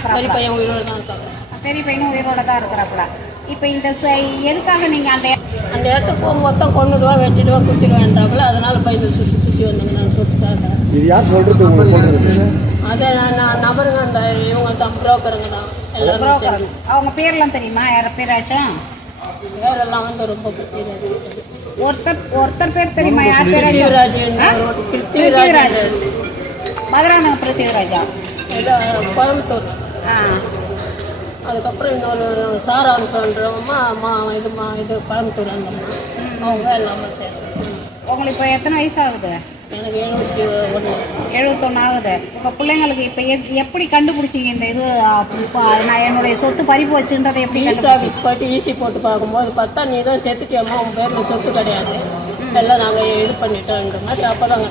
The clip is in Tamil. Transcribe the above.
இருக்கிறாங்க, பையன் உயிரோட தான் இருக்காங்க. பெரிய பையனும் உயிரோட தான் இருக்கிறாப்புல. இப்போ இந்த எதுக்காக நீங்கள் அந்த இடத்துக்கு போகும்போது தான் கொண்டுடுவான், வெட்டிடுவான், குத்திடுவான்றாப்புல. அதனால பையன் சுற்றி வந்தோங்க. நான் சுட்டுட்டாங்க. இது யார் சொல்றது? அதே நான் நபருங்க, அந்த இவங்க தான் புரோக்கருங்க தான் எல்லாரும். புரோக்கர் அவங்க பேர்லாம் தெரியுமா? யார பேராச்சும்? வேறெல்லாம் வந்து ரொம்ப தெரியாது. ஒருத்தர் பேர் தெரியுமா? யார் பிருத்திவிராஜ், பிருத்திவிராஜ், மதுராந்தகம் பிருத்திவிராஜா, கோயம்புத்தூர். அதுக்கப்புறம் இன்னொரு சாராம்சன்றவமா இது கோயம்புத்தூர். அந்தம்மா அவங்க எல்லாமே சேர்ந்து. உங்களுக்கு இப்போ எத்தனை வயசு ஆகுது? எனக்கு 71 ஆகுது. இப்போ பிள்ளைங்களுக்கு இப்போ எப்படி கண்டுபிடிச்சிங்க இந்த இது? நான் என்னுடைய சொத்து பறிப்பு வச்சுன்றதை எப்படி? ஆஃபீஸ் போயிட்டு ஈசி போட்டு பார்க்கும்போது பார்த்தா நீ தான் செத்துட்டியம்மா, உன் பேரில் சொத்து கிடையாது, எல்லாம் நாங்கள் இது பண்ணிட்டோன்ற மாதிரி. அப்போ தாங்க